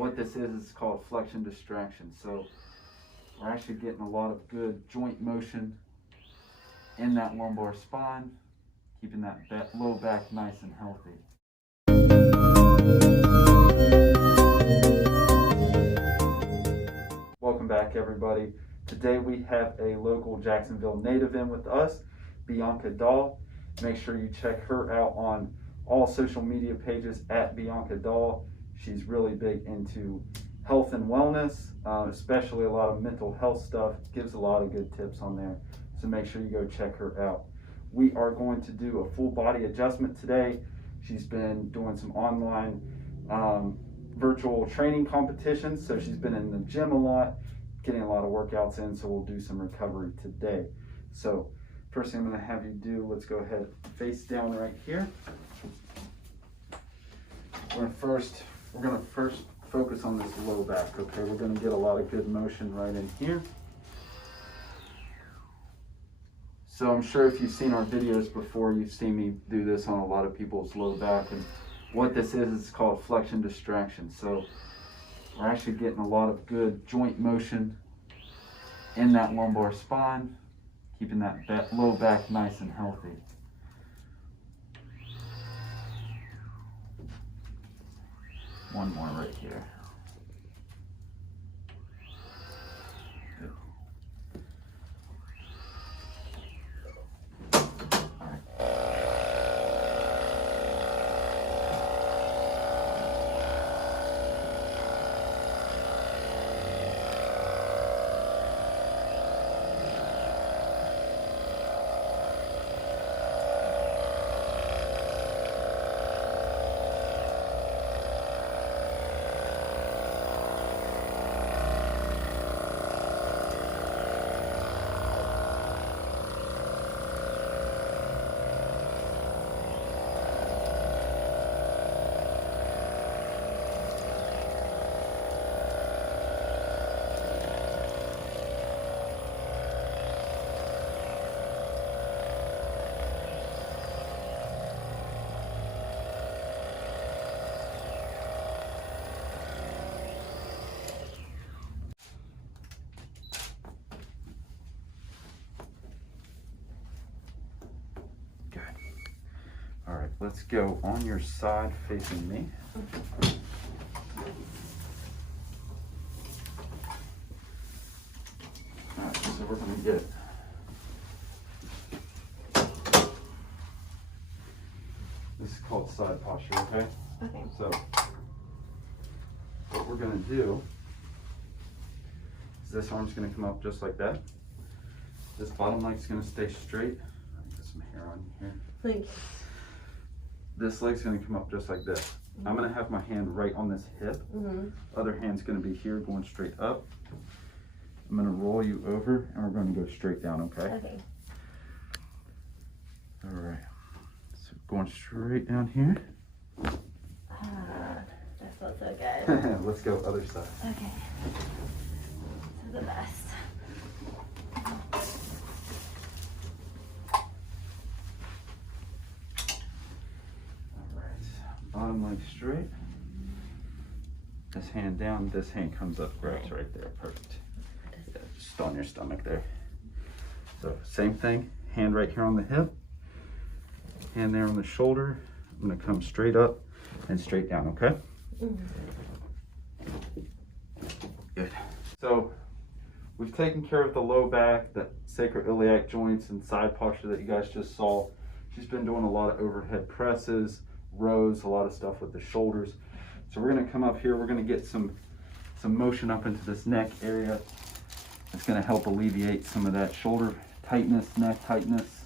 what this is called flexion distraction. So we're actually getting a lot of good joint motion in that lumbar spine, keeping that low back nice and healthy. Welcome back, everybody. Today we have a local Jacksonville native in with us, Bianca Dahl. Make sure you check her out on all social media pages at Bianca Dahl. She's really big into health and wellness, especially a lot of mental health stuff. Gives a lot of good tips on there. So make sure you go check her out. We are going to do a full body adjustment today. She's been doing some online virtual training competitions. So she's been in the gym a lot, getting a lot of workouts in. So we'll do some recovery today. So first thing I'm going to have you do, let's go ahead face down right here. We're going to first focus on this low back, okay? We're going to get a lot of good motion right in here. So I'm sure if you've seen our videos before, you've seen me do this on a lot of people's low back. And what this is called flexion distraction. So we're actually getting a lot of good joint motion in that lumbar spine, keeping that low back nice and healthy. One more right here. Good. All right. All right, let's go on your side facing me. All right, so we're gonna get this is called side posture, okay? Okay. So what we're gonna do is this arm's gonna come up just like that. This bottom leg's gonna stay straight. Let me put some hair on here. Thank you. This leg's gonna come up just like this. Mm-hmm. I'm gonna have my hand right on this hip. Mm-hmm. Other hand's gonna be here going straight up. I'm gonna roll you over and we're gonna go straight down, okay? Okay. All right, so going straight down here. That feels so good. Let's go other side. Okay. This is the best. Bottom leg straight. This hand down, this hand comes up, grabs right there. Perfect. Yeah, just on your stomach there. So same thing, hand right here on the hip, hand there on the shoulder. I'm gonna come straight up and straight down, okay? Good. So we've taken care of the low back, the sacroiliac joints and side posture that you guys just saw. She's been doing a lot of overhead presses, rows, a lot of stuff with the shoulders. So we're going to come up here, we're going to get some motion up into this neck area. It's going to help alleviate some of that shoulder tightness, neck tightness.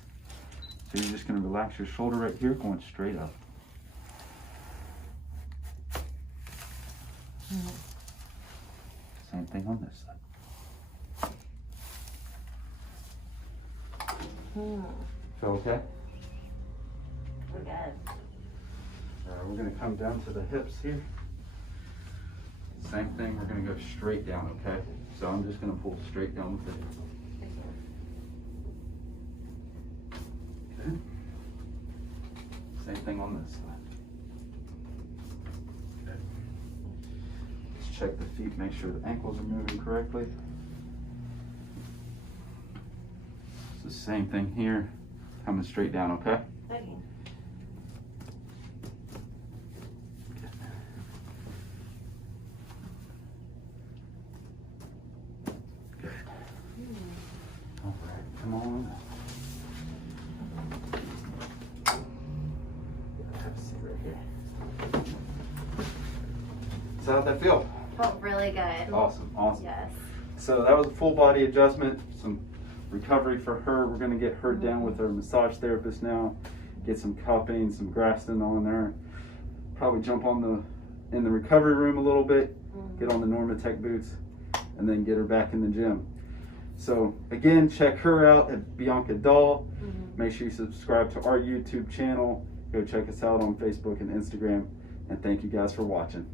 So you're just going to relax your shoulder right here, going straight up. Same thing on this side. Feel okay? We're good. We're going to come down to the hips here. Same thing, we're going to go straight down, okay? So I'm just going to pull straight down with it. Okay. Same thing on this side. Okay. Let's check the feet, make sure the ankles are moving correctly. It's the same thing here, coming straight down, okay? Okay. Good. All right, come on. Have a seat right here. So how'd that feel? Felt really good. Awesome, awesome. Yes. So that was a full body adjustment, some recovery for her. We're gonna get her down with our massage therapist now, get some cupping, some Graston on there. Probably jump on in the recovery room a little bit, get on the Normatec boots, and then get her back in the gym. So again, check her out at Bianca Doll. Make sure you subscribe to our YouTube channel. Go check us out on Facebook and Instagram. And thank you guys for watching.